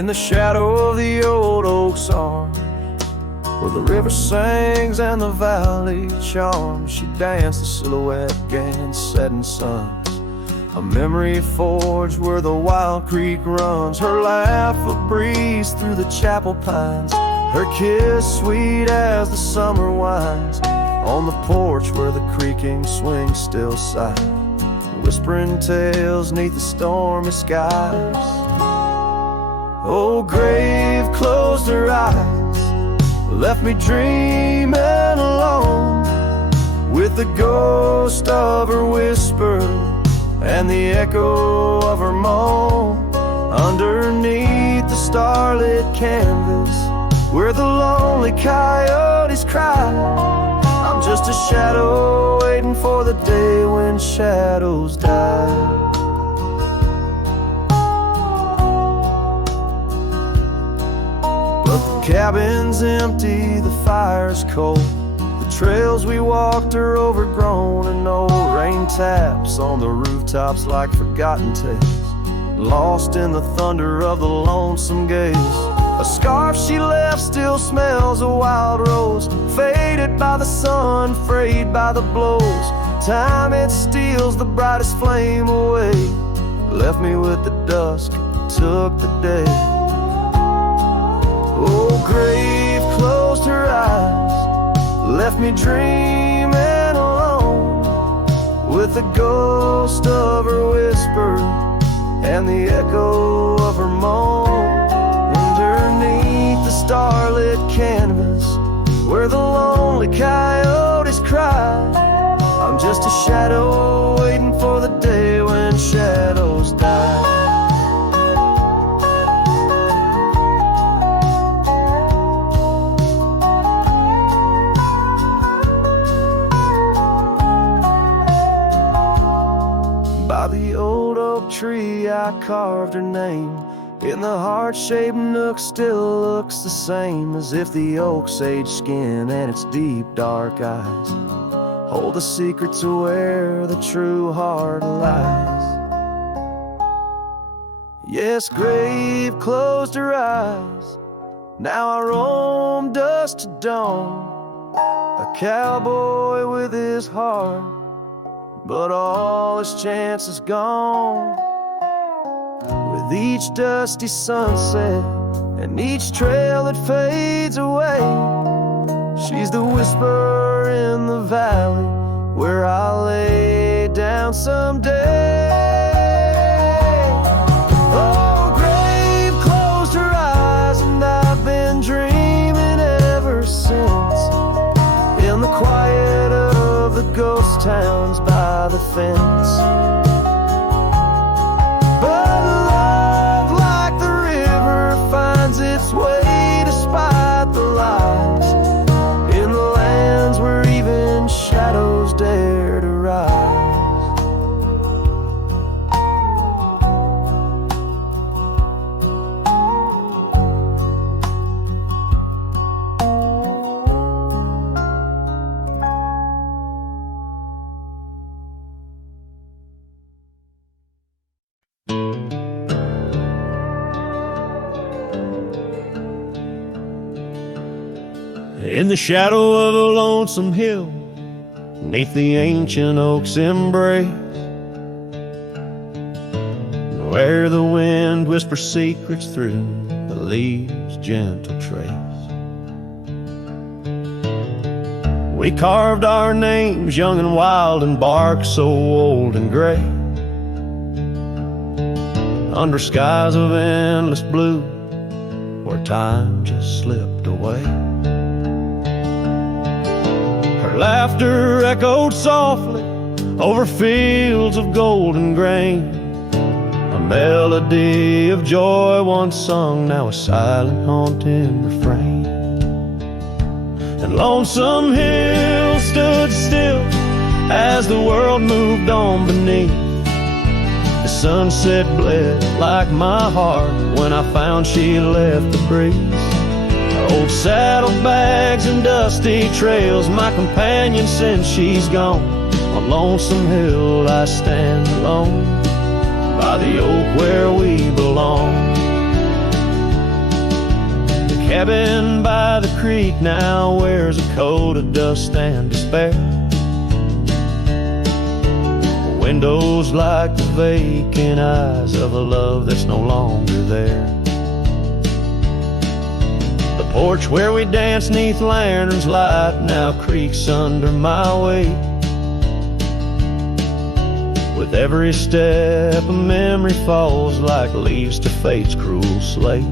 In the shadow of the old oak's arm, where the river sings and the valley charms, she danced the silhouette against setting suns. A memory forged where the wild creek runs, her laugh a breeze through the chapel pines, her kiss sweet as the summer winds, on the porch where the creaking swing still sigh, whispering tales neath the stormy skies. Oh, grave closed her eyes, left me dreaming alone, with the ghost of her whisper and the echo of her moan, underneath the starlit canvas where the lonely coyotes cry. I'm just a shadow waiting for the day when shadows die. But the cabin's empty, the fire's cold, the trails we walked are overgrown, and old rain taps on the rooftops like forgotten tales, lost in the thunder of the lonesome gaze. A scarf she left still smells a wild rose, faded by the sun, frayed by the blows. Time it steals the brightest flame away, left me with the dusk, took the day. Oh, grave closed her eyes, left me dreaming alone, with the ghost of her whisper and the echo of her moan, underneath the starlit canvas where the lonely coyotes cry. I'm just a shadow waiting for the day when shadows die. By the old oak tree I carved her name, in the heart-shaped nook still looks the same, as if the oak's aged skin and its deep dark eyes hold the secret to where the true heart lies. Yes, grave closed her eyes, now I roam dusk to dawn, a cowboy with his heart, but all his chance is gone. With each dusty sunset and each trail that fades away, she's the whisper in the valley where I'll lay down someday. Oh, grave closed her eyes, and I've been dreaming ever since, in the quiet of the ghost towns by the fence. But love, like the river, finds its way despite the lies, in the lands where even shadows dare to rise. In the shadow of a lonesome hill, neath the ancient oak's embrace, where the wind whispers secrets through the leaves' gentle trace, we carved our names young and wild in bark so old and gray, under skies of endless blue where time just slipped away. Her laughter echoed softly over fields of golden grain, a melody of joy once sung, now a silent haunting refrain. And Lonesome Hill stood still as the world moved on beneath. The sunset bled like my heart when I found she left the breeze. Old saddlebags and dusty trails, my companion since she's gone. On Lonesome Hill I stand alone, by the oak where we belong. cabin by the creek now wears a coat of dust and despair. Windows like the vacant eyes of a love that's no longer there. The porch where we danced 'neath lanterns light now creaks under my weight. With every step a memory falls like leaves to fate's cruel slate.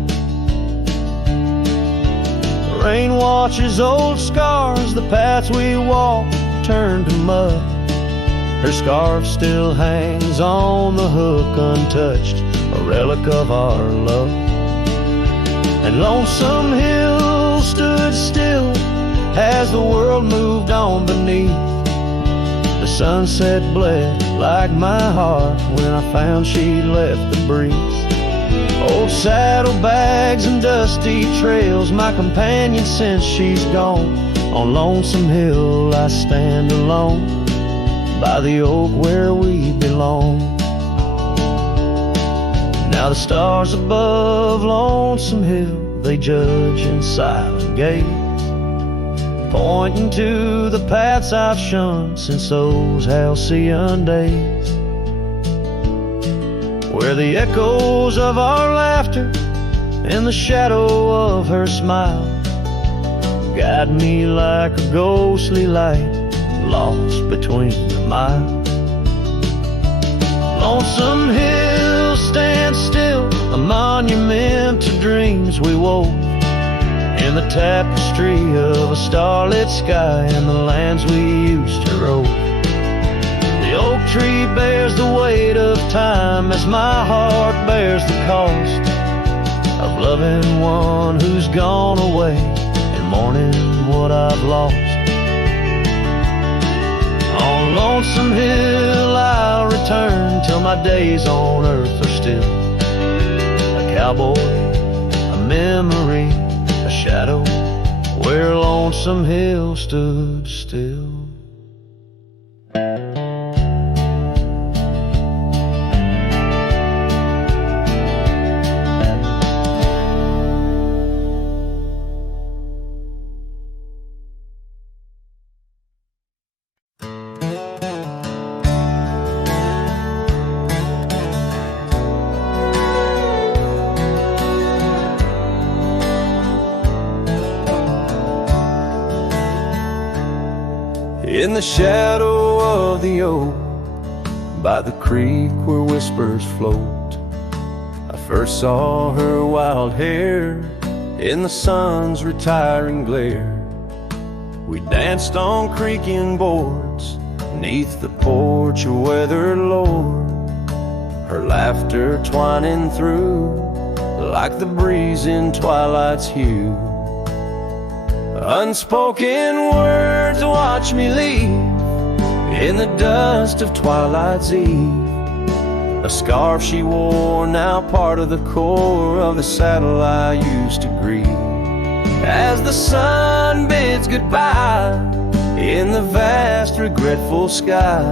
The rain washes old scars, the paths we walk turn to mud. Her scarf still hangs on the hook untouched, a relic of our love. And Lonesome Hill stood still as the world moved on beneath. The sunset bled like my heart when I found she'd left the breeze. Old saddlebags and dusty trails, my companion since she's gone. On Lonesome Hill I stand alone by the oak where we belong. Now the stars above Lonesome Hill, they judge in silent gaze, pointing to the paths I've shunned since those halcyon days, where the echoes of our laughter and the shadow of her smile guide me like a ghostly light lost between the miles. Lonesome Hill stands still, a monument to dreams we wove, in the tapestry of a starlit sky and the lands we used to rove. The oak tree bears the weight of time as my heart bears the cost of loving one who's gone away and mourning what I've lost. On Lonesome Hill I'll return till my days on earth are still a cowboy, a memory, a shadow where Lonesome Hill stood still. In the shadow of the oak, by the creek where whispers float, I first saw her wild hair in the sun's retiring glare. We danced on creaking boards 'neath the porch of weathered lore, her laughter twining through like the breeze in twilight's hue. Unspoken words watch me leave in the dust of twilight's eve. A scarf she wore, now part of the core of the saddle I used to grieve. As the sun bids goodbye in the vast regretful sky,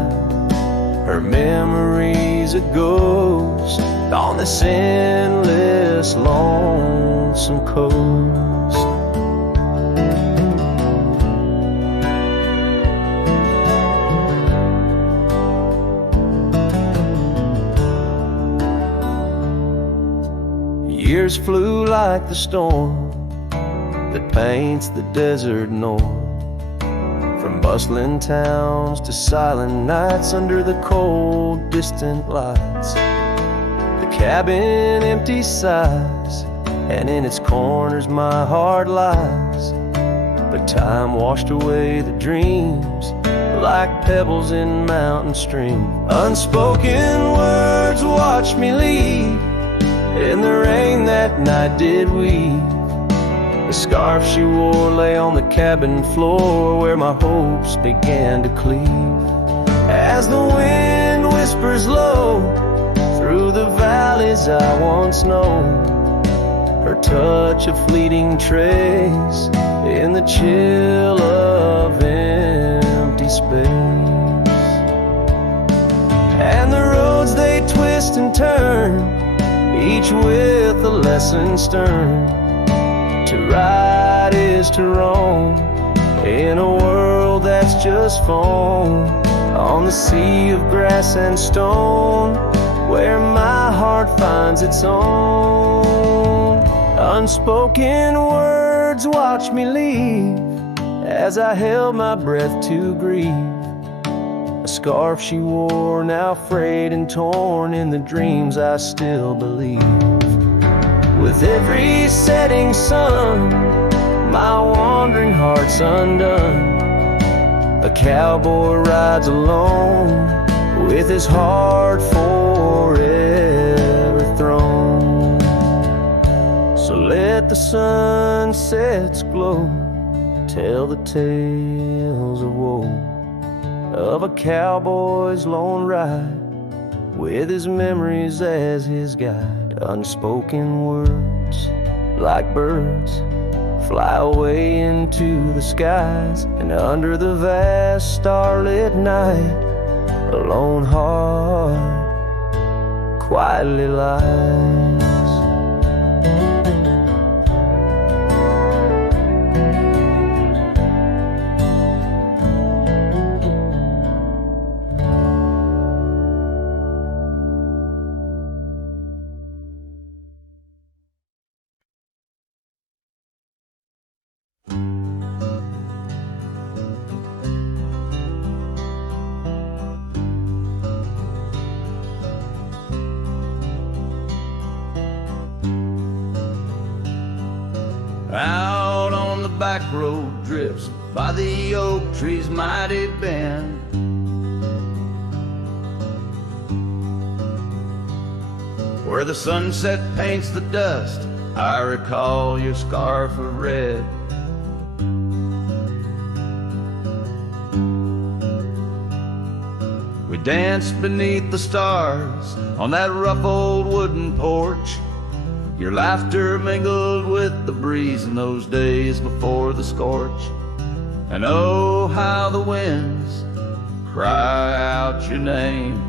her memory's a ghost on this endless lonesome coast. Years flew like the storm that paints the desert north, from bustling towns to silent nights under the cold, distant lights. The cabin empty sighs, and in its corners my heart lies. But time washed away the dreams like pebbles in mountain stream. Unspoken words watch me leave in the rain that night did weave. The scarf she wore lay on the cabin floor where my hopes began to cleave. As the wind whispers low through the valleys I once known, her touch a fleeting trace in the chill of empty space. And the roads they twist and turn, each with a lesson stern, to To right is to wrong, in a world that's just foam, on the sea of grass and stone, where my heart finds its own. Unspoken words watch me leave, as I held my breath to grieve. A scarf she wore, now frayed and torn, in the dreams I still believe. With every setting sun, my wandering heart's undone. A cowboy rides alone, with his heart forever thrown. So let the sunsets glow, tell the tales of woe, of a cowboy's lone ride, with his memories as his guide. Unspoken words, like birds, fly away into the skies, and under the vast starlit night, a lone heart quietly lies. Out on the back road drifts by the oak tree's mighty bend, where the sunset paints the dust, I recall your scarf of red. We danced beneath the stars on that rough old wooden porch. Your laughter mingled with the breeze in those days before the scorch. And oh, how the winds cry out your name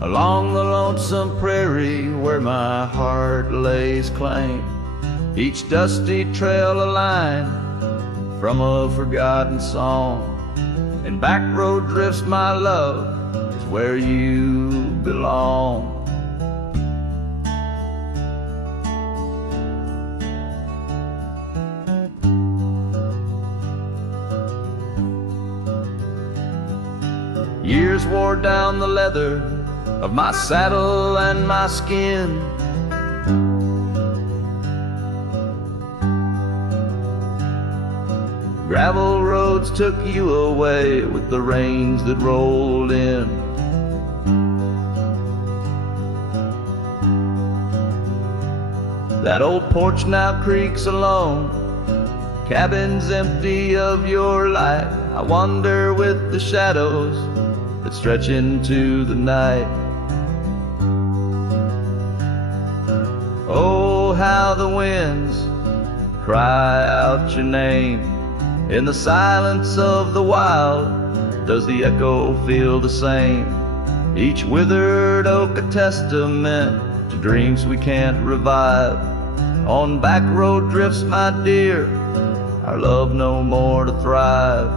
along the lonesome prairie where my heart lays claim. Each dusty trail a line from a forgotten song, and back road drifts, my love, is where you belong. Years wore down the leather of my saddle and my skin. Gravel roads took you away with the rains that rolled in. That old porch now creaks alone, cabins empty of your light. I wander with the shadows that stretch into the night. Oh, how the winds cry out your name. In the silence of the wild, does the echo feel the same? Each withered oak a testament to dreams we can't revive. On back road drifts, my dear, our love no more to thrive.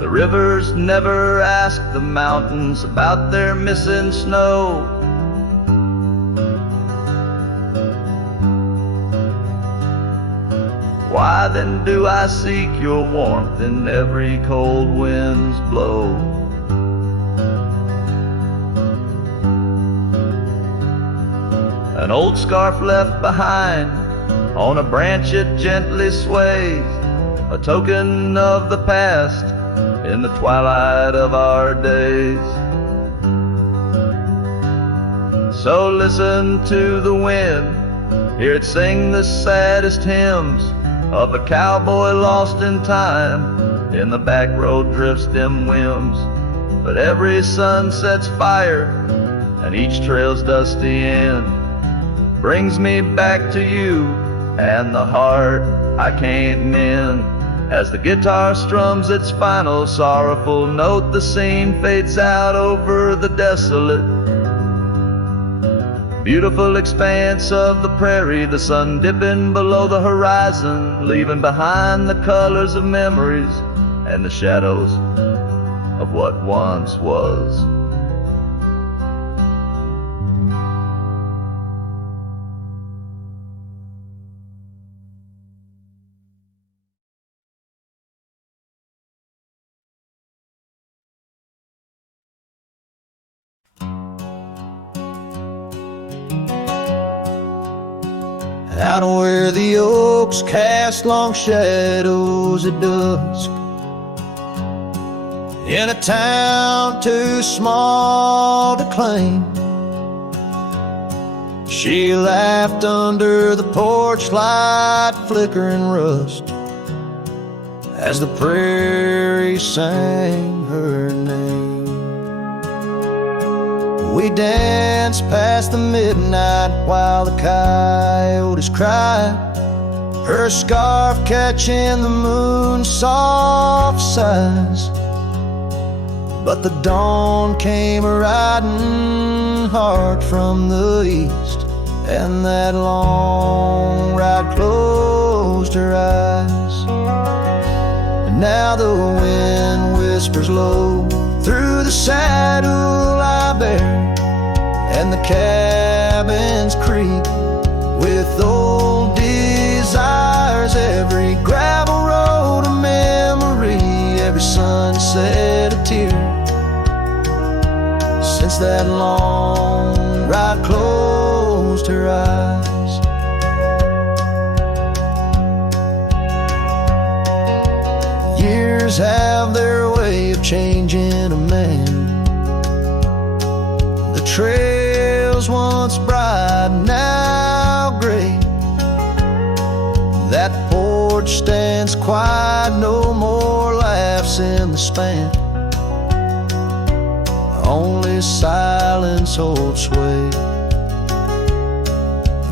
The rivers never ask the mountains about their missing snow. Why then do I seek your warmth in every cold wind's blow? An old scarf left behind on a branch it gently sways, a token of the past in the twilight of our days. So listen to the wind, hear it sing the saddest hymns of a cowboy lost in time. In the back road drifts dim whims, but every sunset's fire and each trail's dusty end brings me back to you and the heart I can't mend. As the guitar strums its final sorrowful note, the scene fades out over the desolate, beautiful expanse of the prairie, the sun dipping below the horizon, leaving behind the colors of memories and the shadows of what once was. Out where the oaks cast long shadows at dusk, in a town too small to claim, she laughed under the porch light flickering rust as the prairie sang her name. We danced past the midnight while the coyotes cried, her scarf catching the moon's soft sighs. But the dawn came riding hard from the east, and that long ride closed her eyes. And now the wind whispers low through the saddle I bear, and the cabins creak with old desires. Every gravel road a memory, every sunset a tear, since that long ride closed her eyes. Years have their way of changing a man. The trails once bright, now gray. That porch stands quiet, no more laughs in the span. Only silence holds sway.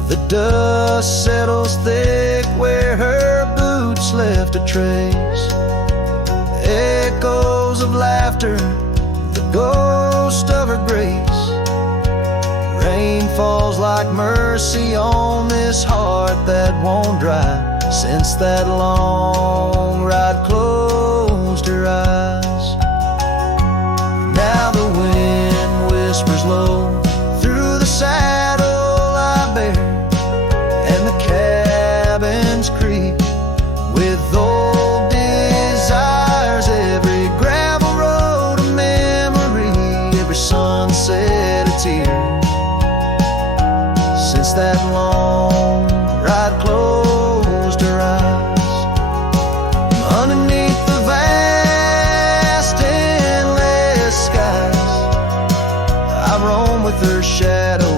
The dust settles thick where her boots left a trace. Echoes of laughter, the ghost of her grace. Rain falls like mercy on this heart that won't dry, since that long ride closed her eyes. Now the wind whispers low through the saddle I bear, and the cabins creak with old desires. Every gravel road a memory, every sunset a tear, since that long ride closed her eyes. Underneath the vast endless skies, I roam with her shadow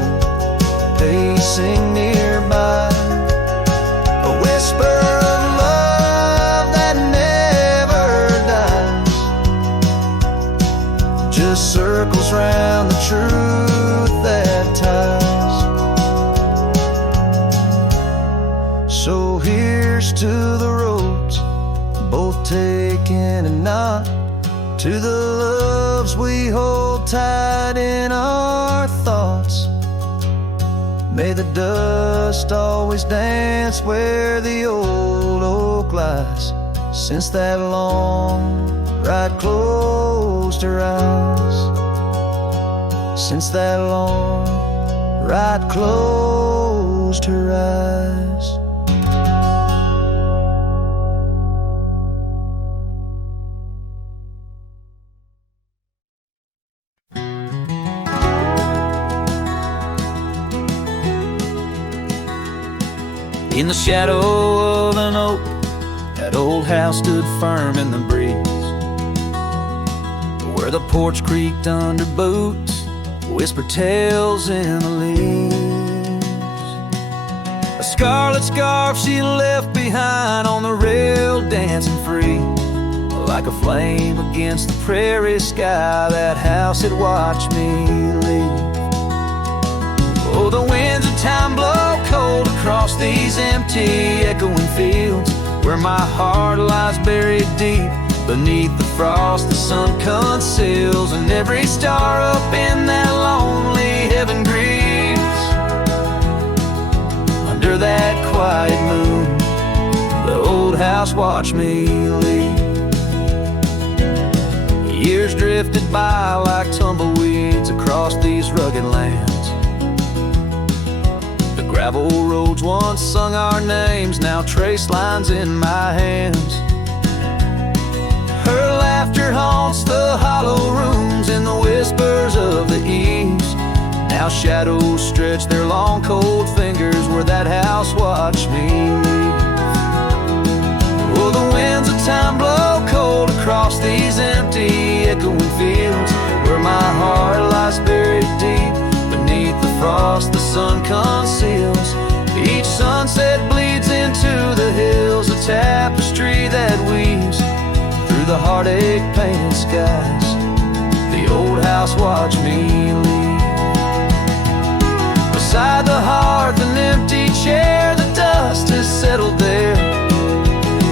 pacing nearby. A whisper of love that never dies, just circles round the truth that ties. So here's to the roads, both taken and not, to the loves we hold tight in our thoughts. May the dust always dance where the old oak lies, since that long ride closed her eyes, since that long ride closed her eyes. In the shadow of an oak, that old house stood firm in the breeze, where the porch creaked under boots, whispered tales in the leaves. A scarlet scarf she left behind on the rail, dancing free, like a flame against the prairie sky. That house had watched me leave. Oh, the winds of time blow cold across these empty, echoing fields, where my heart lies buried deep beneath the frost the sun conceals, and every star up in that lonely heaven grieves under that quiet moon. The old house watched me leave. Years drifted by like tumbleweeds across these rugged lands. The gravel roads once sung our names, now trace lines in my hands. Her laughter haunts the hollow rooms in the whispers of the eaves. Now shadows stretch their long cold fingers where that house watched me leave. Oh, the winds of time blow cold across these empty echoing fields, where my heart lies buried deep beneath the frost the sun conceals. Each sunset bleeds into the hills, a tapestry that weaves through the heartache painted skies. The old house watched me leave. Beside the hearth, an empty chair, the dust has settled there.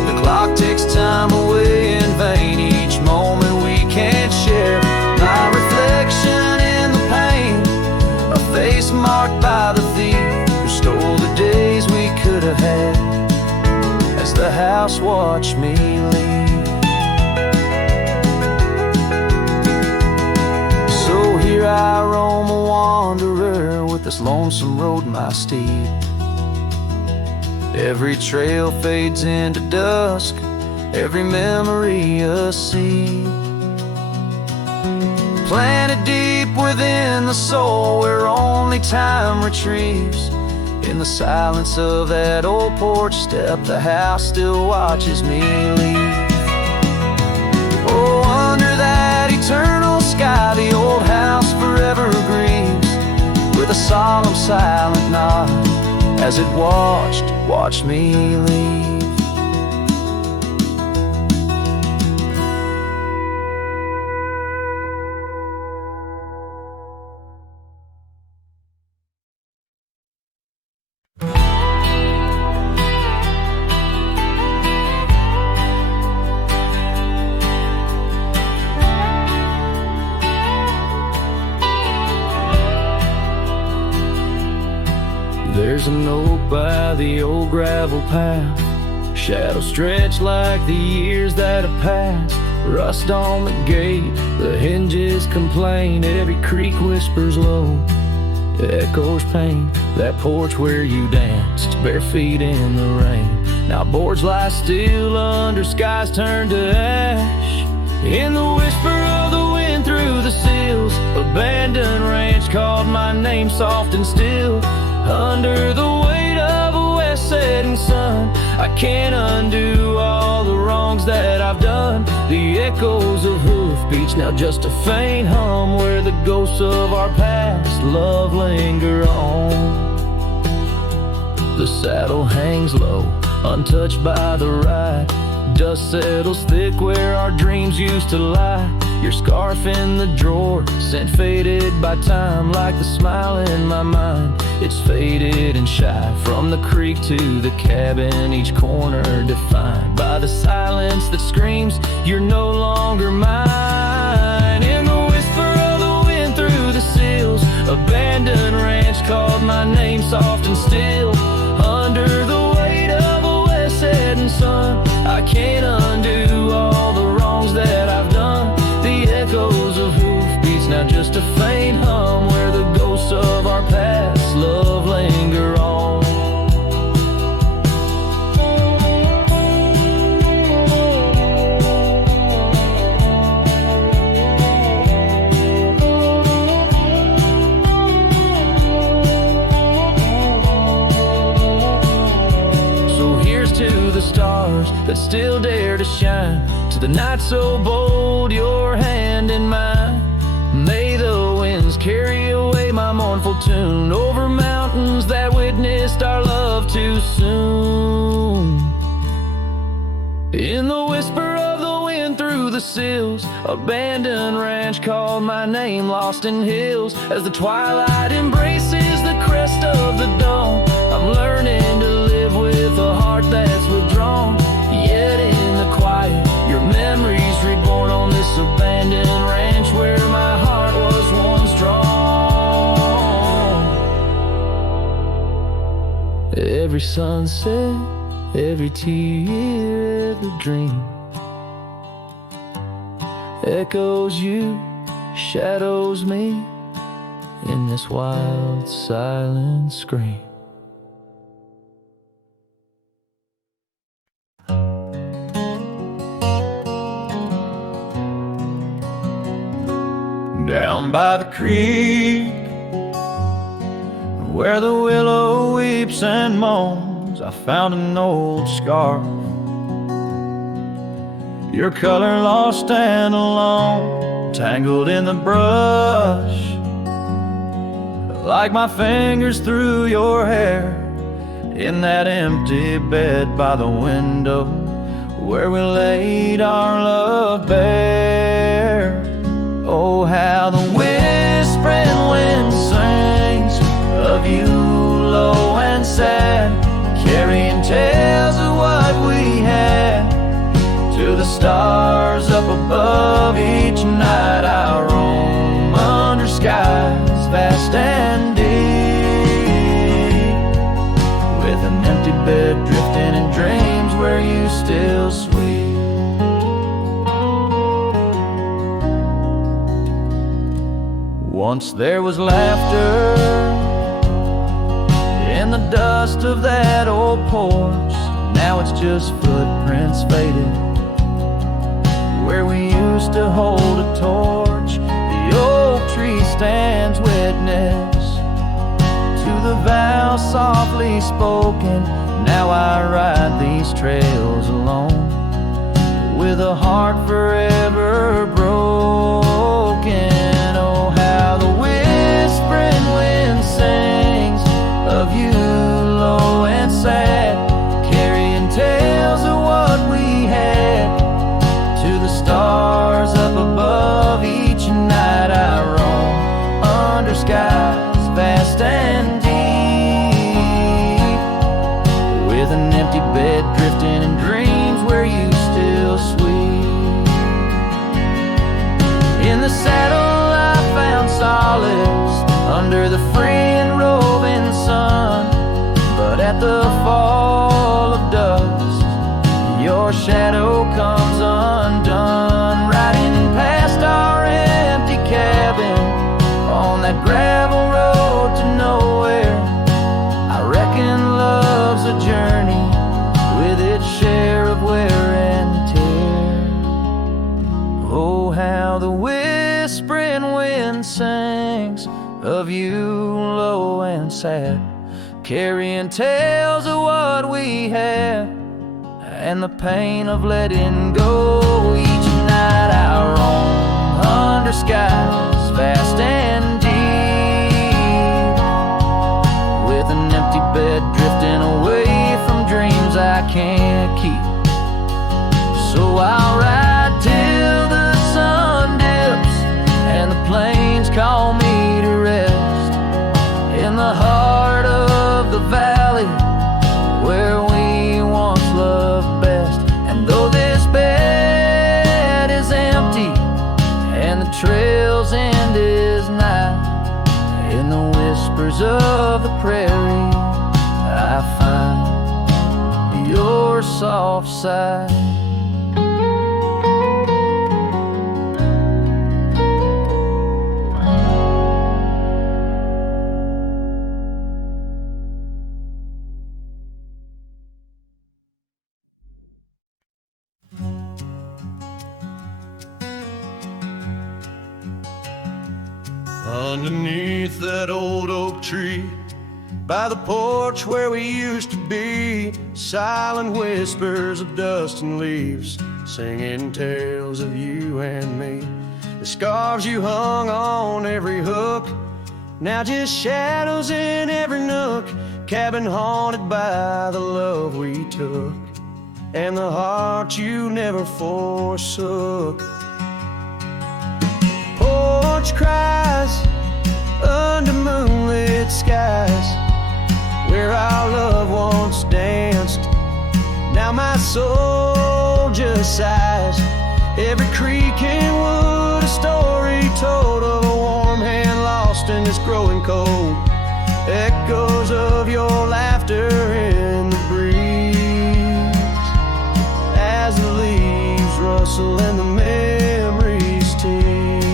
The clock takes time away in vain, each moment we can't share. My reflection in the pain, a face marked by the thief who stole the days we could have had, as the house watched me leave. So here I roam, a wanderer, with this lonesome road my steed. Every trail fades into dusk, every memory a seed, planted deep within the soul where only time retrieves. In the silence of that old porch step, the house still watches me leave. Oh, under that eternal sky, the old house forever grieves, with a solemn silent nod as it watched me leave. There's an oak by the old gravel path, shadows stretch like the years that have passed. Rust on the gate, the hinges complain, every creak whispers low, echoes pain. That porch where you danced, bare feet in the rain, now boards lie still under skies turned to ash. In the whisper of the wind through the sills, abandoned ranch called my name soft and still. Under the weight of a west setting sun, I can't undo all the wrongs that I've done. The echoes of hoofbeats, now just a faint hum, where the ghosts of our past love linger on. The saddle hangs low, untouched by the ride. Dust settles thick where our dreams used to lie. Your scarf in the drawer, scent faded by time, like the smile in my mind. It's faded and shy, from the creek to the cabin, each corner defined by the silence that screams, you're no longer mine. In the whisper of the wind through the sills, abandoned ranch called my name soft and still. Under the weight of a west setting sun, I can't undo all the wrongs that I've done. The echoes of hoofbeats, now just a faint hum, where the ghosts of our past love linger on. So here's to the stars that still dare to shine, to the night so bold, your hand in mine. May the winds carry away my mournful tune over mountains that witnessed our love too soon. In the whisper of the wind through the sills, abandoned ranch called my name lost in hills. As the twilight embraces the crest of the dawn, I'm learning to live with a heart that's withdrawn. every sunset, every tear, every dream. Echoes you, shadows me, in this wild, silent scream. Down by the creek, where the willow weeps and moans, I found an old scarf, your color lost and alone, tangled in the brush, like my fingers through your hair, in that empty bed by the window, where we laid our love bare. Oh, how the whispering wind sings of you, low and sad, carrying tales of what we had to the stars up above. Each night I roam under skies vast and deep, with an empty bed drifting in dreams where you still sweet. Once there was laughter in the dust of that old porch. Now it's just footprints faded where we used to hold a torch. The oak tree stands witness to the vow softly spoken. Now I ride these trails alone with a heart forever broken. Oh, how the whispering wind sings of you, low and sad, carrying tales of what we had to the stars up above. Each night I roam under skies vast and deep, with an empty bed drifting in dreams where you still sweet. In the saddle I found solace under the free and roving sun, but at the fall of dusk your shadow comes undone, riding past our empty cabin on that gravel road to nowhere. I reckon love's a journey with its share of wear and tear. Oh, how the whispering wind sings of you, low and sad, carrying tales of what we had and the pain of letting go. Each night I roam under skies vast and deep, with an empty bed drifting away from dreams I can't keep. So I'll ride till the sun dips and the plains call me to rest in the heart of the valley where we once loved best. And though this bed is empty and the trail's end is nigh, in the whispers of the prairie I find your soft sigh. Underneath that old oak tree, by the porch where we used to be, silent whispers of dust and leaves, singing tales of you and me. The scarves you hung on every hook, now just shadows in every nook. Cabin haunted by the love we took, and the heart you never forsook. Porch cries under moonlit skies, where our love once danced. Now my soul just sighs. Every creek and wood, a story told of a warm hand lost in this growing cold. Echoes of your laughter laughter in the breeze as the leaves rustle and the memories tease.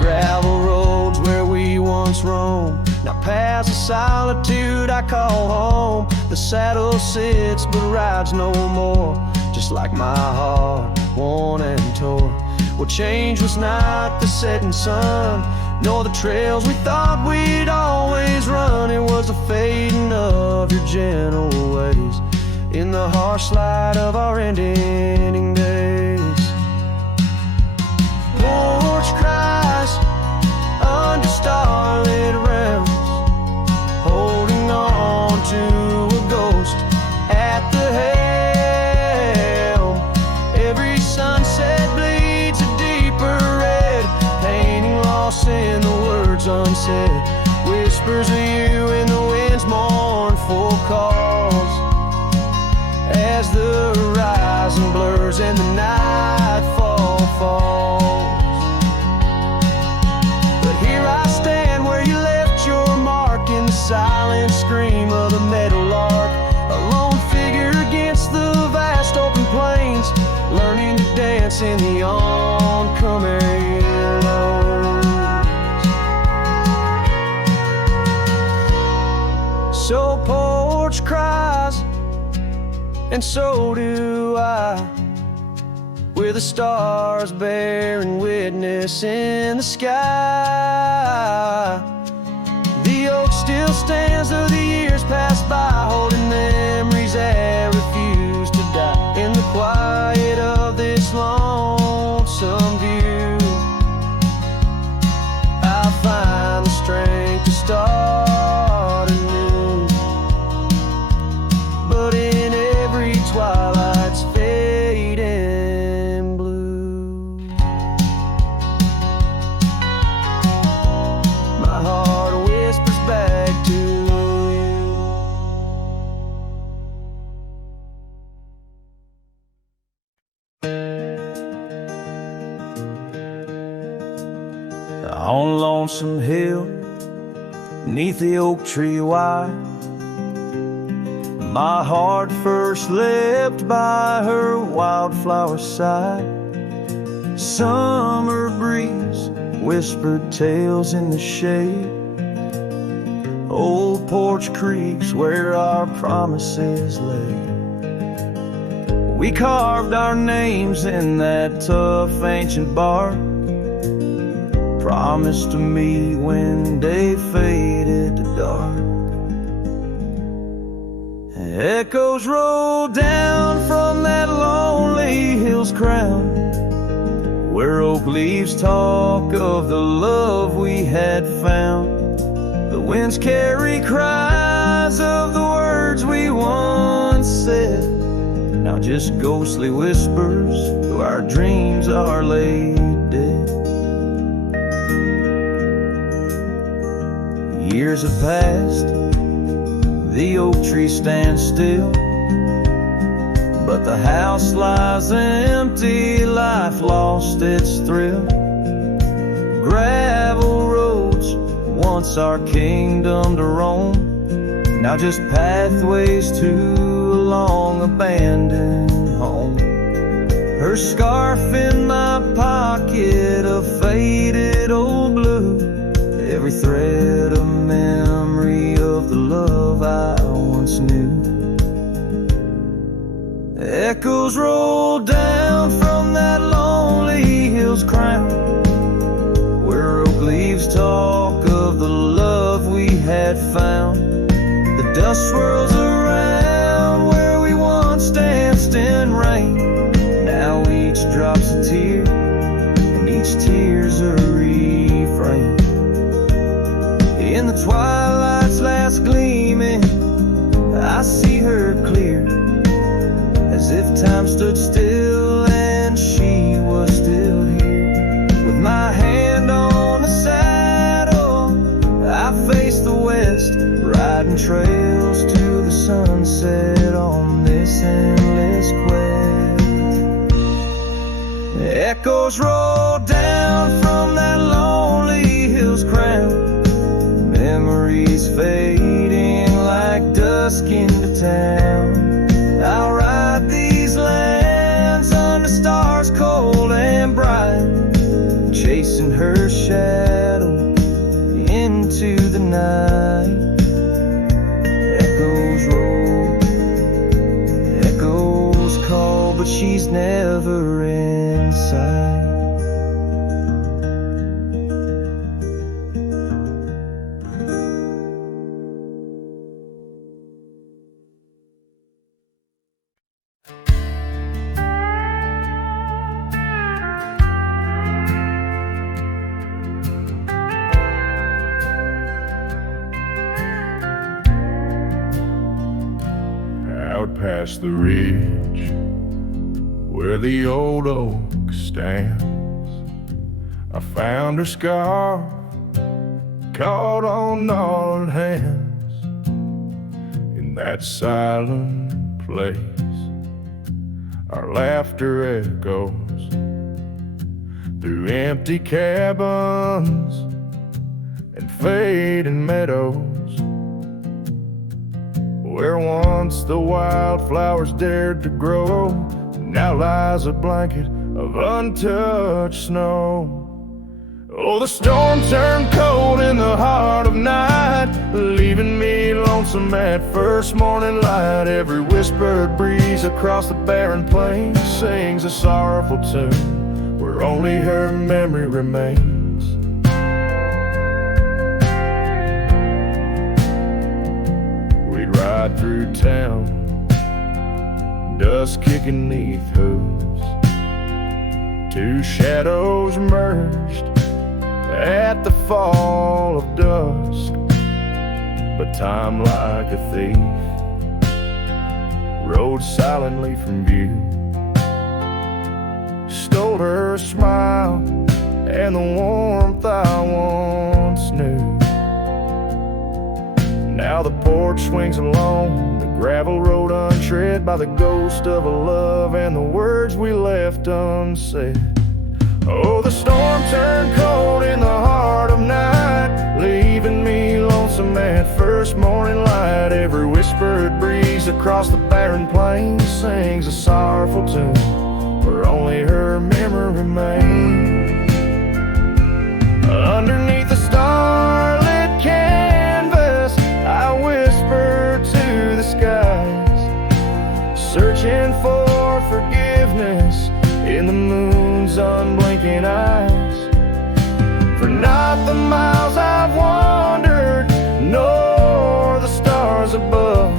Gravel roads where we once roamed, now paths of solitude I call home. The saddle sits but rides no more, just like my heart, worn and torn. What changed was not the setting sun, nor the trails we thought we'd always run. It was the fading of your gentle ways in the harsh light of our ending days. Porch cries under starlit realms, holding on to a ghost at the helm. Every sunset bleeds a deeper red, painting lost in the words unsaid. Whispers of you in the wind's mournful calls as the horizon blurs and the nightfall falls. But here I stand where you left your mark, in the silent scream of the meadowlark, a lone figure against the vast open plains, learning to dance in the oncoming lows. So porch cries, and so do I, with the stars bearing witness in the sky. The oak still stands though the years pass by, holding memories that refuse to die. In the quiet of this lonesome view, I find the strength to start anew. But in every twilight's fading blue, my heart whispers back to you. On Lonesome Hill, neath the oak tree wide, my heart first leapt by her wildflower side. Summer breeze whispered tales in the shade, old porch creeks where our promises lay. We carved our names in that tough ancient bark, promised to meet when day faded to dark. Echoes roll down from that lonely hill's crown, where oak leaves talk of the love we had found. The winds carry cries of the words we once said, now just ghostly whispers though our dreams are laid dead. Years have passed, the oak tree stands still, but the house lies empty, life lost its thrill. Gravel roads, once our kingdom to roam, now just pathways to a long abandoned home. Her scarf in my pocket, a faded old blue, every thread a memory of the love I once knew. Echoes roll down from that lonely hill's crown, where oak leaves talk of the love we had found. The dust swirls around where we once danced in rain, now each drop's a tear and each tear's a refrain. In the twilight's last gleaming, I see her clear, as if time stood still and she was still here. With my hand on the saddle, I face the west, riding trails to the sunset on this endless quest. Echoes roll down from that lonely hill's crown, but she's never in sight. Out past the ridge where the old oak stands, I found her scarf caught on gnarled hands. In that silent place our laughter echoes through empty cabins and fading meadows, where once the wildflowers dared to grow, now lies a blanket of untouched snow. Oh, the storm turned cold in the heart of night, leaving me lonesome at first morning light. Every whispered breeze across the barren plains sings a sorrowful tune where only her memory remains. Ride through town, dust kicking neath hooves, two shadows merged at the fall of dusk. But time, like a thief, rode silently from view, stole her smile and the warmth I once knew. Now the porch swings along the gravel road untread by the ghost of a love and the words we left unsaid. Oh, the storm turned cold in the heart of night, leaving me lonesome at first morning light. Every whispered breeze across the barren plains sings a sorrowful tune where only her memory remains. Underneath the starlit canvas I whisper to the skies, searching for forgiveness in the moon's unblinking eyes. For not the miles I've wandered, nor the stars above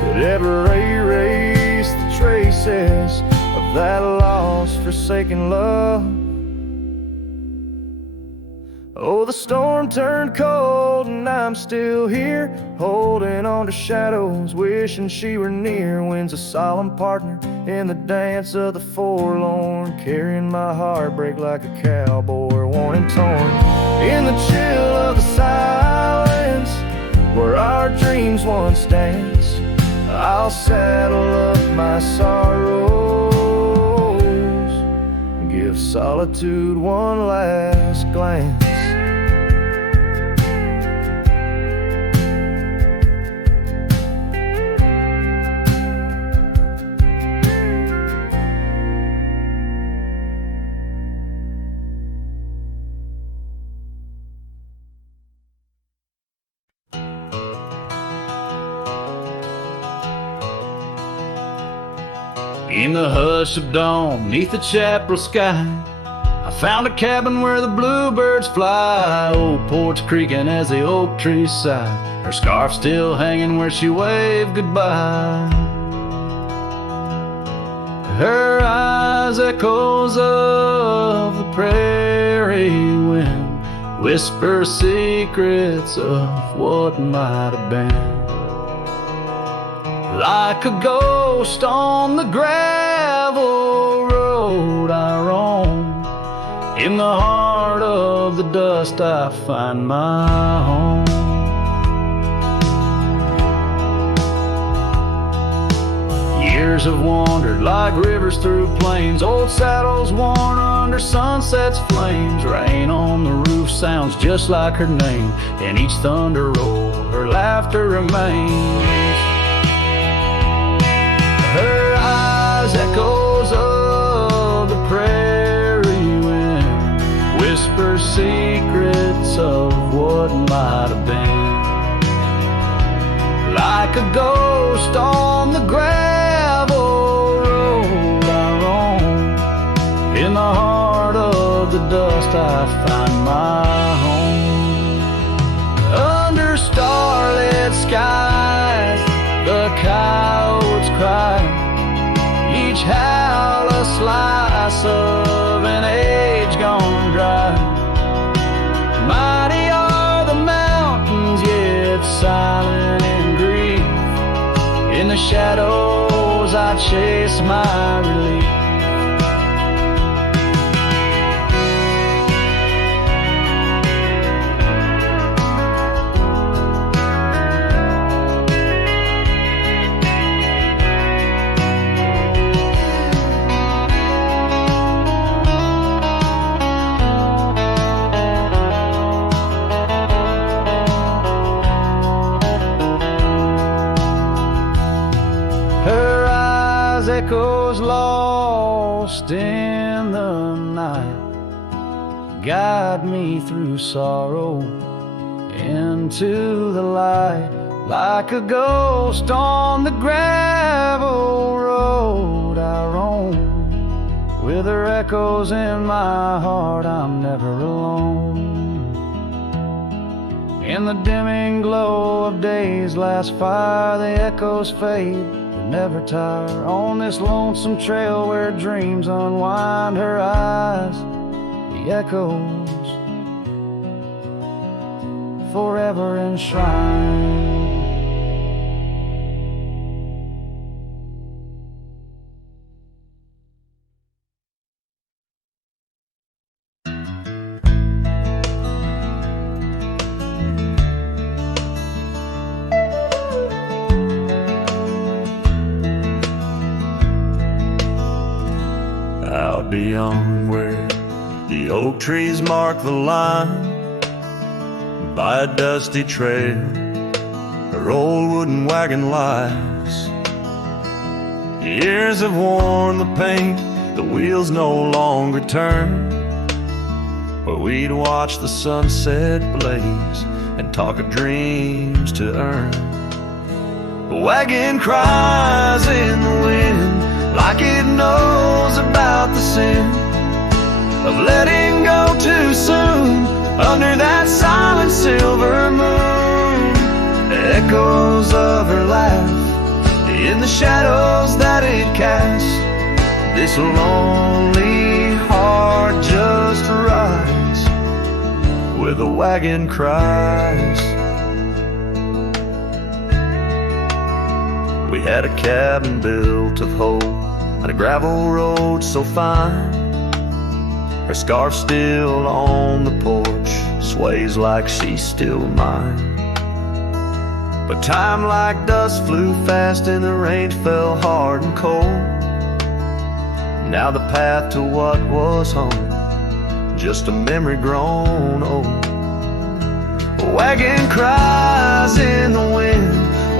could ever erase the traces of that lost, forsaken love. Oh, the storm turned cold and I'm still here, holding on to shadows, wishing she were near. Wind's a solemn partner in the dance of the forlorn, carrying my heartbreak like a cowboy, worn and torn. In the chill of the silence, where our dreams once danced, I'll saddle up my sorrows and give solitude one last glance. In the hush of dawn, neath the chapel sky, I found a cabin where the bluebirds fly. Old porch creaking as the oak trees sigh, her scarf still hanging where she waved goodbye. Her eyes echoes of the prairie wind, whisper secrets of what might have been. Like a ghost on the gravel road I roam, in the heart of the dust I find my home. Years have wandered like rivers through plains, old saddles worn under sunset's flames. Rain on the roof sounds just like her name, in each thunder roll her laughter remains. Her eyes echoes of the prairie wind, whisper secrets of what might have been. Like a ghost on the gravel road I find my home. Under starlit skies, the coyotes cry, each howl a slice of an age gone dry. Mighty are the mountains, yet silent in grief. In the shadows I chase my relief. Echoes lost in the night, guide me through sorrow into the light. Like a ghost on the gravel road I roam, with her echoes in my heart, I'm never alone. In the dimming glow of day's last fire, the echoes fade, never tire. On this lonesome trail where dreams unwind her eyes, the echoes forever enshrined. Out beyond where the oak trees mark the line, by a dusty trail her old wooden wagon lies. Years have worn the paint, the wheels no longer turn, where we'd watch the sunset blaze and talk of dreams to earn. The wagon cries in the wind like it knows about the sin of letting go too soon under that silent silver moon. The echoes of her laugh in the shadows that it casts, this lonely heart just rides where the wagon cries. We had a cabin built of hope on a gravel road so fine. Her scarf still on the porch sways like she's still mine. But time like dust flew fast and the rain fell hard and cold. Now the path to what was home, just a memory grown old. A wagon cries in the wind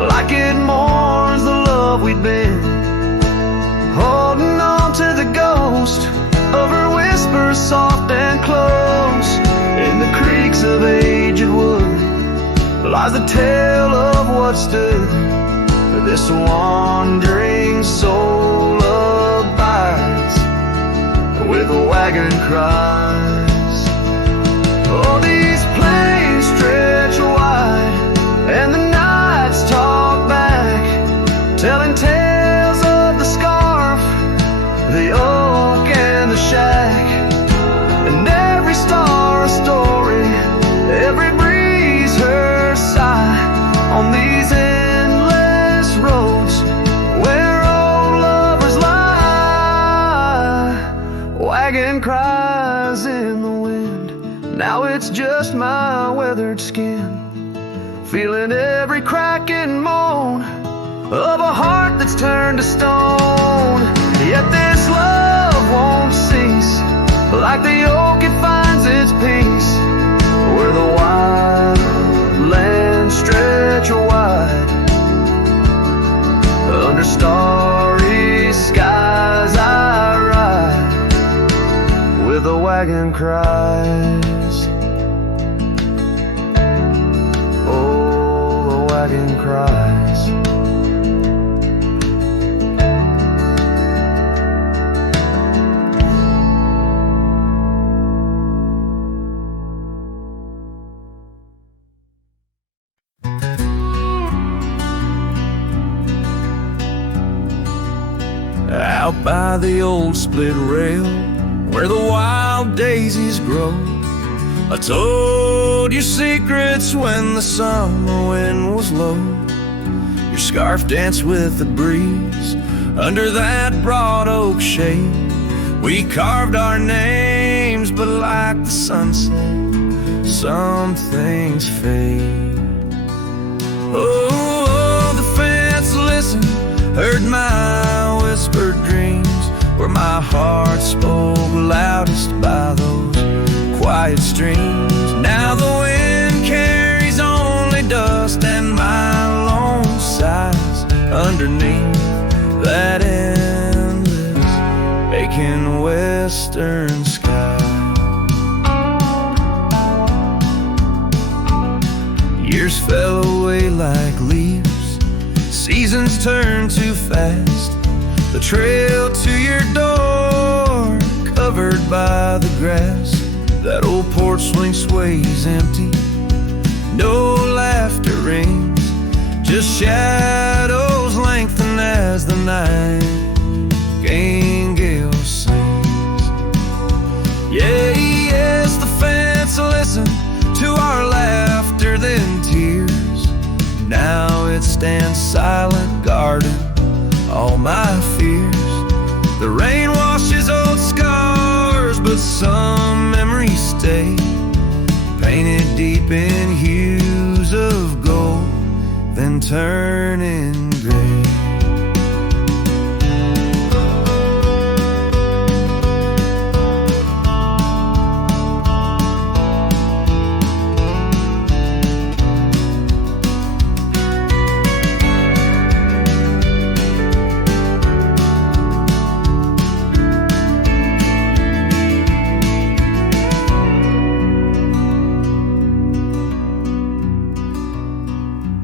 like it mourns the love we'd been, holding on to the ghost of her whisper soft and close. In the creaks of aged wood lies the tale of what stood this wandering soul abides where the wagon cries. Oh, these plains stretch wide and the nights talk back, telling tales of the scarf, the oak and the shack, and every star a story, every breeze her sigh on these endless roads where old lovers lie. Wagon cries in the wind, now it's just my weathered skin, feeling every crack and moan of a heart that's turned to stone. Yet this love won't cease, like the oak it finds its peace where the wild lands stretch wide. Under starry skies I ride where the wagon cries. Oh, the wagon cries. out by the old split rail where the wild daisies grow. I told you secrets when the summer wind was low. Your scarf danced with the breeze under that broad oak shade. We carved our names, but like the sunset, some things fade. Oh, the fence listened, heard my whispered dreams, where my heart spoke loudest by those quiet streams. Now the wind carries only dust and my lone sighs underneath that endless aching western sky. Years fell away like leaves, seasons turned too fast. The trail to your door covered by the grass. That old porch swing sways empty, no laughter rings, just shadows lengthen as the nightingale sings. Yeah, yes, the fence listened to our laughter, then tears. Now it stands silent, guarding all my fears. The rain washes old scars, but some memories stay, painted deep in hues of gold, then turning gray.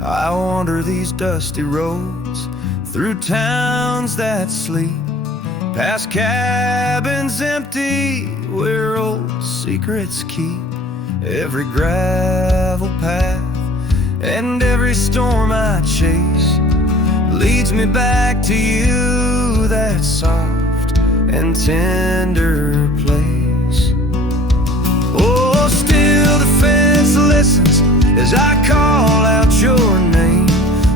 I wander these dusty roads through towns that sleep, past cabins empty where old secrets keep. Every gravel path and every storm I chase leads me back to you, that soft and tender place. Oh, still the fence listens as I call out your name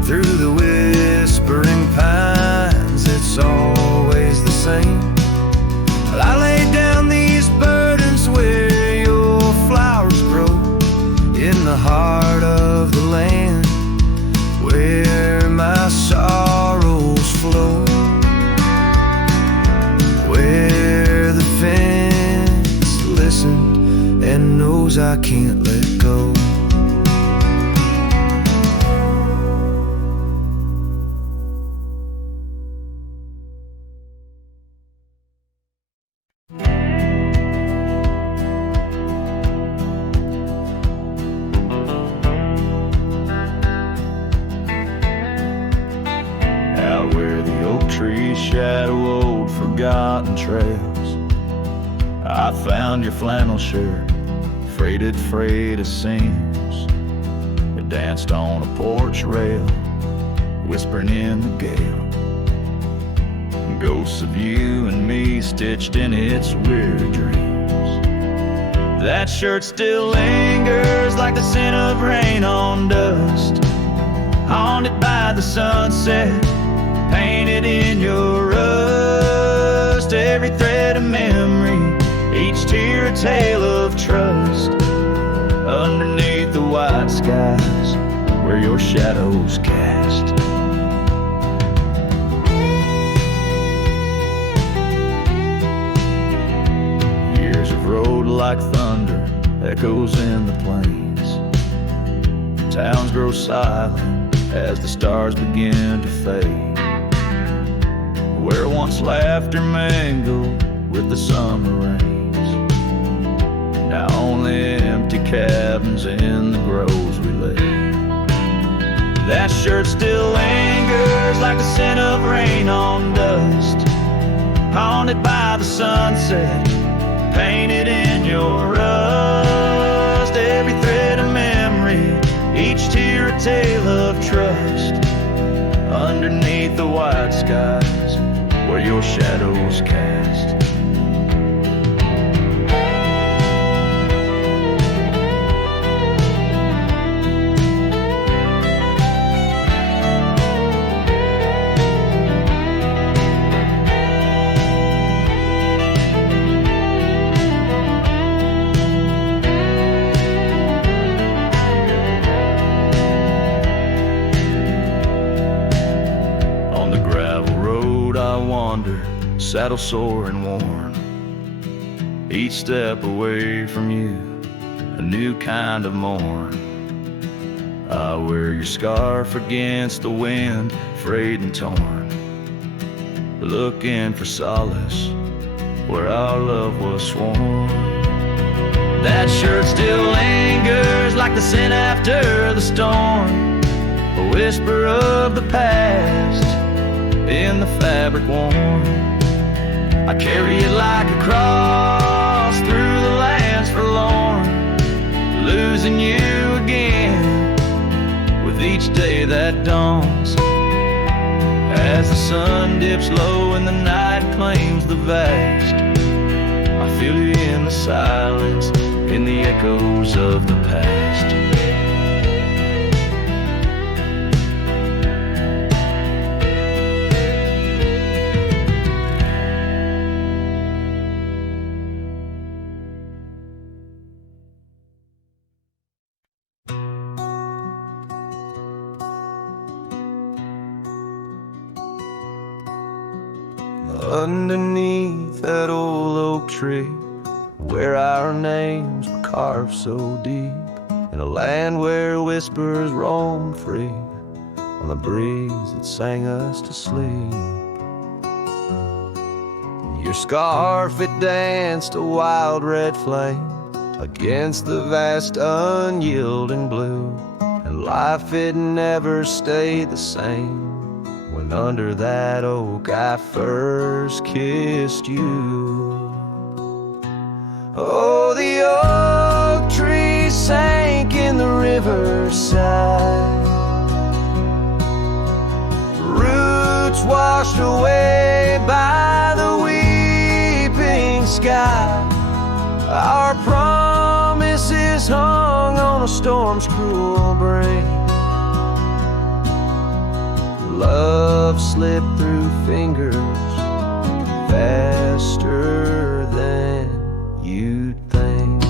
through the whispering pines. It's always the same. I lay down these burdens where your flowers grow, in the heart of the land where my sorrows flow, where the fence listened and knows I can't let go. Shadow old forgotten trails, I found your flannel shirt, freighted freight of seams. It danced on a porch rail, whispering in the gale. Ghosts of you and me stitched in its weird dreams. That shirt still lingers like the scent of rain on dust, haunted by the sunset, painted in your rust. Every thread of memory, each tear a tale of trust, underneath the white skies where your shadows cast. Years of road like thunder, echoes in the plains. Towns grow silent as the stars begin to fade, where once laughter mingled with the summer rains. Now only empty cabins in the groves we lay. That shirt still lingers like the scent of rain on dust, haunted by the sunset, painted in your rust. Every thread of memory, each tear a tale of trust, underneath the white skies where your your shadows cast. Saddle sore and worn, each step away from you, a new kind of morn. I wear your scarf against the wind, frayed and torn, looking for solace where our love was sworn. That shirt still lingers like the scent after the storm, a whisper of the past in the fabric worn. I carry it like a cross through the lands forlorn, losing you again with each day that dawns. As the sun dips low and the night claims the vast, I feel you in the silence, in the echoes of the past. Underneath that old oak tree, where our names were carved so deep, in a land where whispers roam free on the breeze that sang us to sleep. Your scarf, it danced a wild red flame against the vast unyielding blue, and life, it never stayed the same when under that oak I first kissed you. Oh, the oak tree sank in the riverside, roots washed away by the weeping sky. Our promises hung on a storm's cruel brain. Love slipped through fingers faster than you'd think.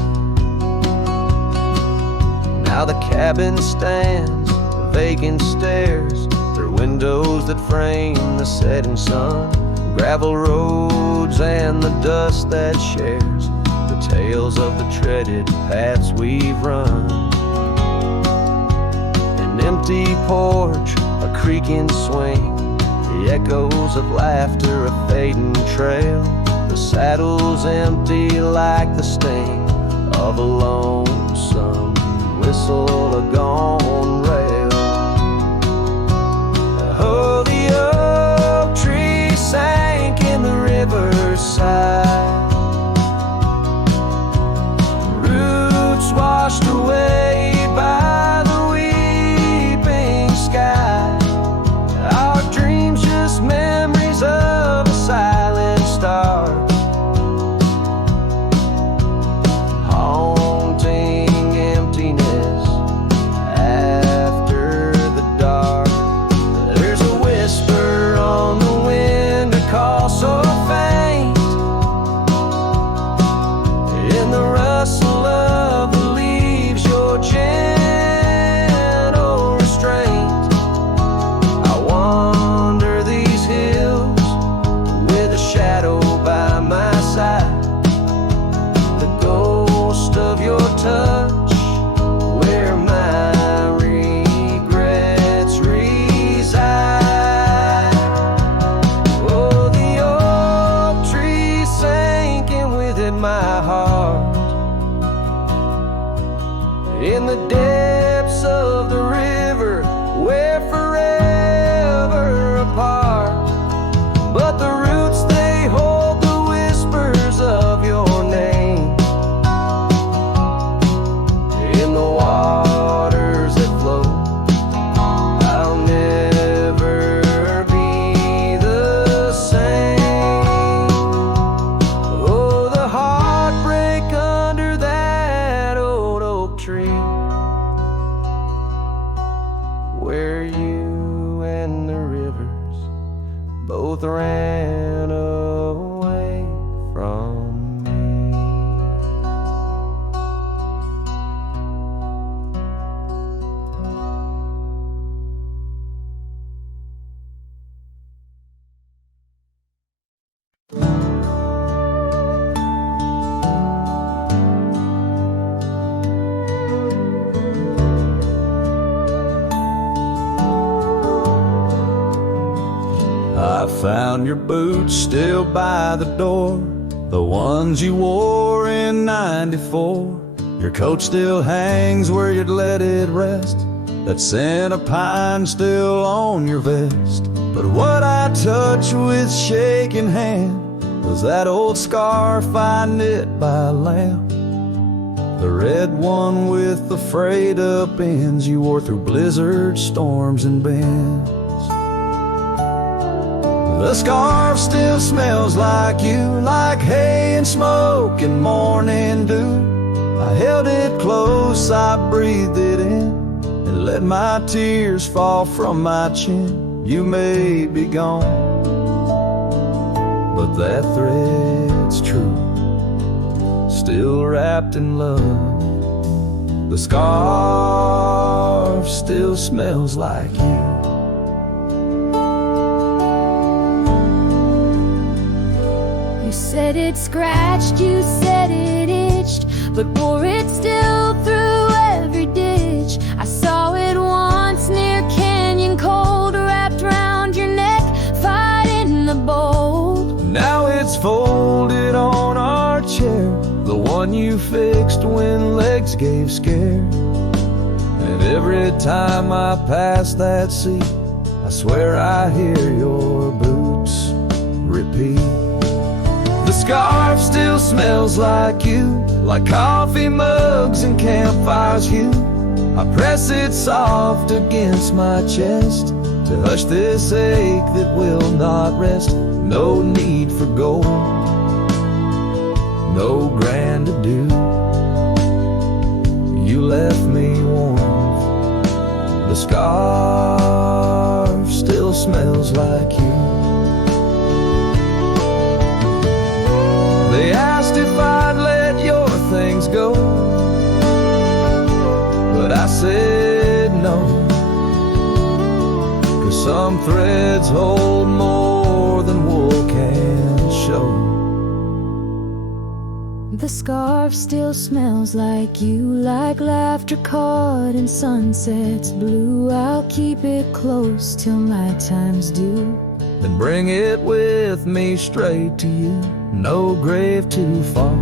Now the cabin stands, vacant stares through windows that frame the setting sun, gravel roads and the dust that shares the tales of the treaded paths we've run. An empty porch, a creaking swing, the echoes of laughter, a fading trail, the saddle's empty like the sting of a lonesome whistle, a gone rail. Oh, the oak tree sank in the riverside, roots washed away by the weeping sky. Our dreams just memories of a silent star, haunting emptiness after the dark. There's a Found your boots still by the door, the ones you wore in '94. Your coat still hangs where you'd let it rest, that scent of pine still on your vest. But what I touched with shaking hand was that old scarf I knit by lamp, the red one with the frayed up ends you wore through blizzards, storms, and bends. The scarf still smells like you, like hay and smoke and morning dew. I held it close, I breathed it in, and let my tears fall from my chin. You may be gone, but that thread's true, still wrapped in love. The scarf still smells like you. You said it scratched, you said it itched, but bore it still through every ditch. I saw it once near Canyon Cold, wrapped round your neck, fighting the bolt. Now it's folded on our chair, the one you fixed when legs gave scare. And every time I pass that seat, I swear I hear your boots repeat. The scarf still smells like you, like coffee mugs and campfires hue. I press it soft against my chest to hush this ache that will not rest. No need for gold, no grand ado. You left me warm, the scarf still smells like you. They asked if I'd let your things go, but I said no, 'cause some threads hold more than wool can show. The scarf still smells like you, like laughter caught in sunsets blue. I'll keep it close till my time's due, Then bring it with me straight to you. No grave too far,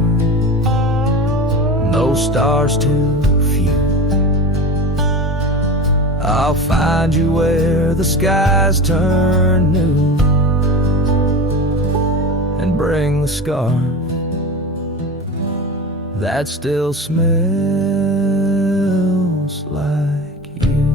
no stars too few. I'll find you where the skies turn new, and bring the scarf that still smells like you.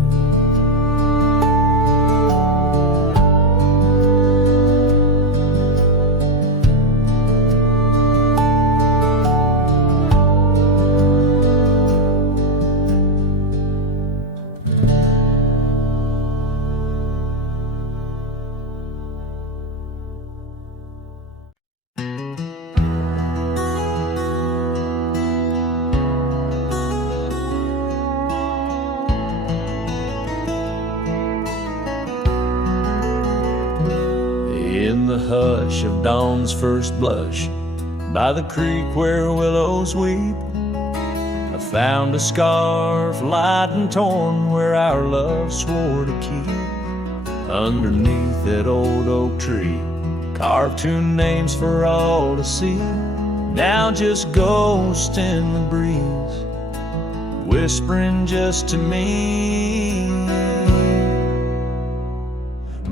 In the hush of dawn's first blush, by the creek where willows weep, I found a scarf light and torn where our love swore to keep. Underneath that old oak tree, carved two names for all to see. Now just ghosts in the breeze, whispering just to me.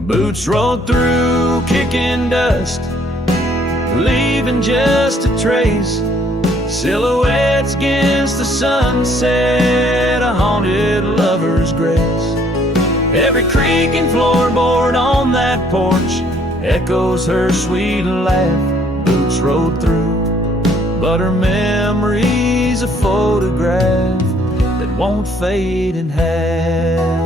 Boots rolled through, kicking dust, leaving just a trace. Silhouettes against the sunset, a haunted lover's grace. Every creak and floorboard on that porch echoes her sweet laugh. Boots rode through, but her memory's a photograph that won't fade in half.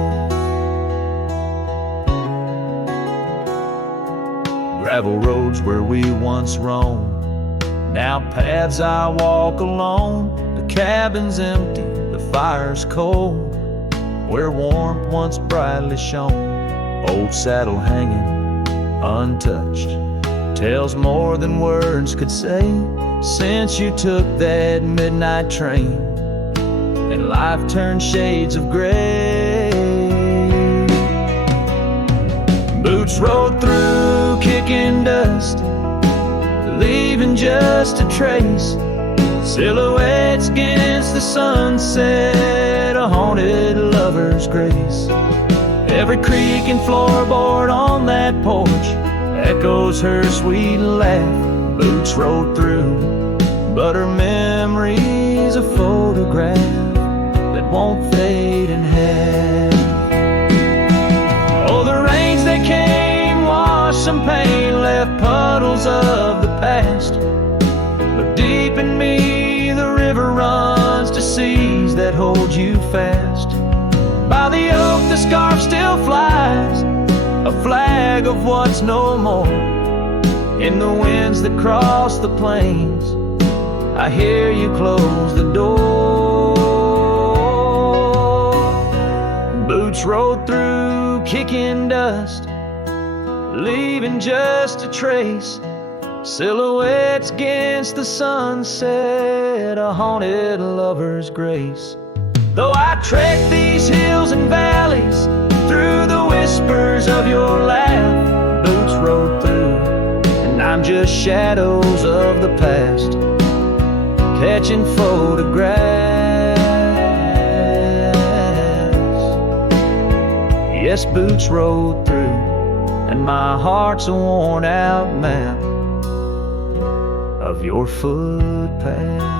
Gravel roads where we once roamed, now paths I walk alone. The cabin's empty, the fire's cold, where warmth once brightly shone. Old saddle hanging untouched tells more than words could say. Since you took that midnight train and life turned shades of gray. Boots rode through, kicking dust, leaving just a trace. Silhouettes against the sunset, a haunted lover's grace. Every creak and floorboard on that porch echoes her sweet laugh. Boots rode through, but her memory's a photograph that won't fade in half. Oh, the rains that came washed some pain, left puddles of the past. But deep in me, the river runs to seas that hold you fast. By the oak, the scarf still flies, a flag of what's no more. In the winds that cross the plains, I hear you close the door. Boots rode through, kicking dust, leaving just a trace. Silhouettes against the sunset, a haunted lover's grace. Though I trek these hills and valleys, through the whispers of your laugh, boots rode through, and I'm just shadows of the past, catching photographs. Yes, boots rode through, and my heart's a worn out map of your footpath.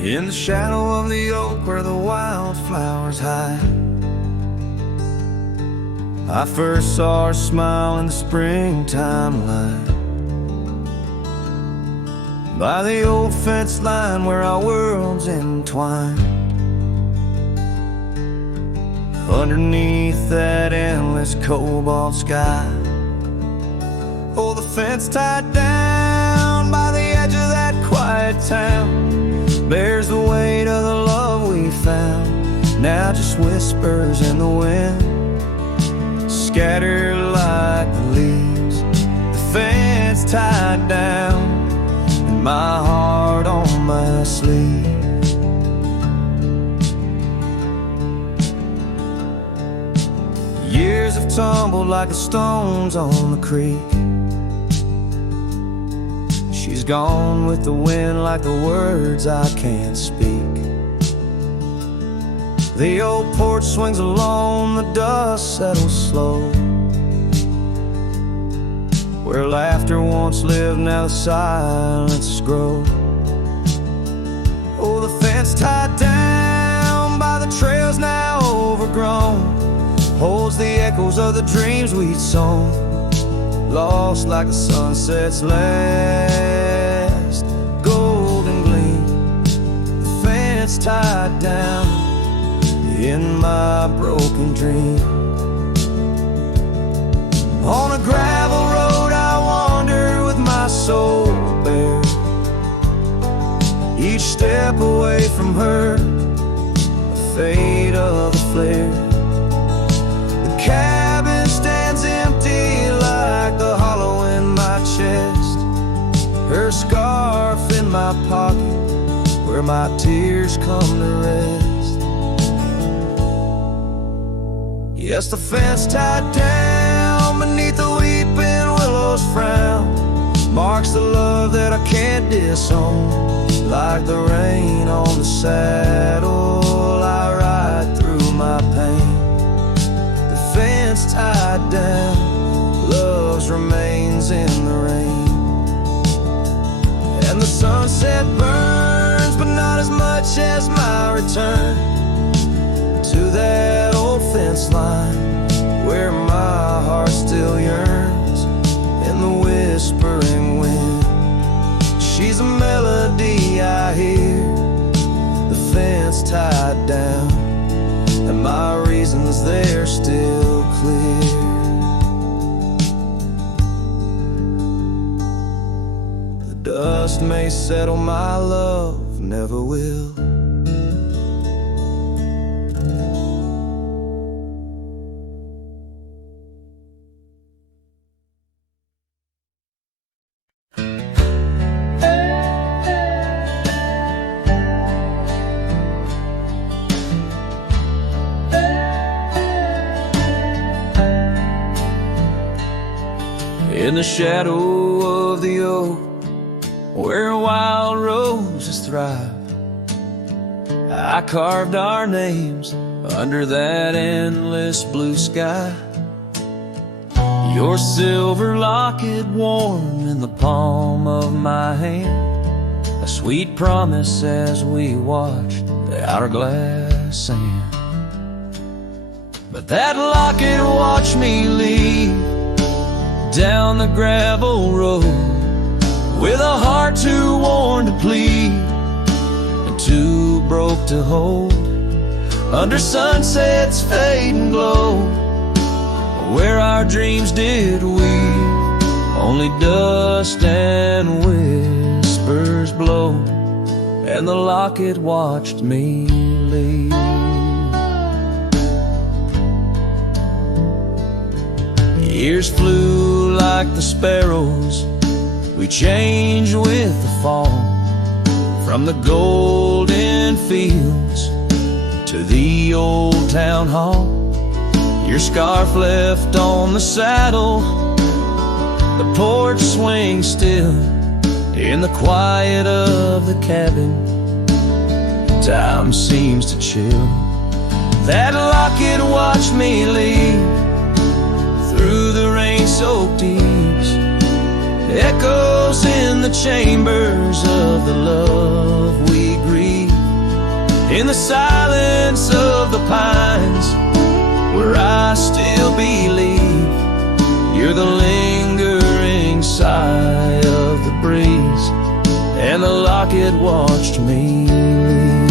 In the shadow of the oak where the wildflowers hide, I first saw her smile in the springtime light. By the old fence line where our worlds entwine, underneath that endless cobalt sky. Oh, the fence tied down by the edge of that quiet town bears the weight of the love we found. Now just whispers in the wind, scattered like the leaves. The fence tied down, and my heart on my sleeve. Years have tumbled like the stones on the creek. She's gone with the wind like the words I can't speak. The old porch swings alone, the dust settles slow. Where laughter once lived, now the silences grow. Oh, the fence tied down by the trails now overgrown holds the echoes of the dreams we'd sown, lost like the sunset's last golden gleam. The fence tied down in my broken dream. On a gravel road I wander with my soul bare, each step away from her, the fate of a flare. The cabin stands empty like the hollow in my chest, her scarf in my pocket where my tears come to rest. Yes, the fence tied down beneath the weeping willow's frown marks the love that I can't disown. Like the rain on the saddle, I ride through my pain. The fence tied down, love's remains in the rain. And the sunset burns, but not as much as my return to that old fence line where my heart still yearns in the whispering wind. She's a melody I hear, the fence tied down, and my reasons they're still clear. The dust dust may settle, my love never will. In the shadow of the oak, where wild roses thrive, I carved our names under that endless blue sky. Your silver locket warm in the palm of my hand, a sweet promise as we watched the hourglass sand. But that locket watched me leave down the gravel road, with a heart too worn to plead and too broke to hold, under sunset's fading glow, where our dreams did weave, only dust and whispers blow, and the locket watched me leave. Years flew like the sparrows, we changed with the fall, from the golden fields to the old town hall. Your scarf left on the saddle, the porch swings still, in the quiet of the cabin, time seems to chill. That locket watched me leave through the rain-soaked eaves, echoes in the chambers of the love we grieve, in the silence of the pines, where I still believe you're the lingering sigh of the breeze, and the locket watched me leave.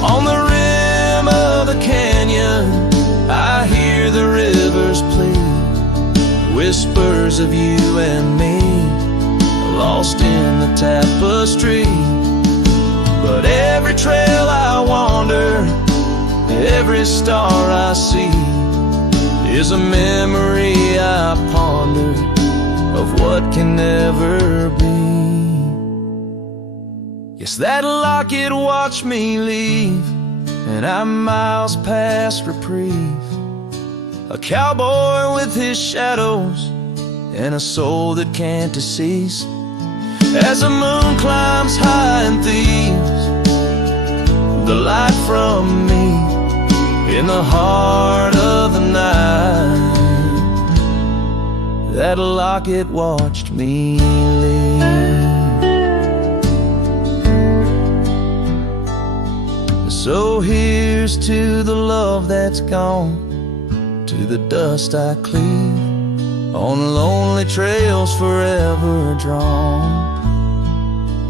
On the rim of the canyon, I hear the rivers plead, whispers of you and me, lost in the tapestry. But every trail I wander, every star I see, is a memory I ponder of what can never be. Yes, that locket watched me leave, and I'm miles past reprieve, a cowboy with his shadows and a soul that can't decease. As the moon climbs high and thieves the light from me, in the heart of the night, that locket watched me leave. So here's to the love that's gone, to the dust I cleave, on lonely trails forever drawn,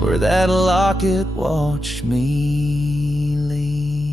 where that locket watched me leave.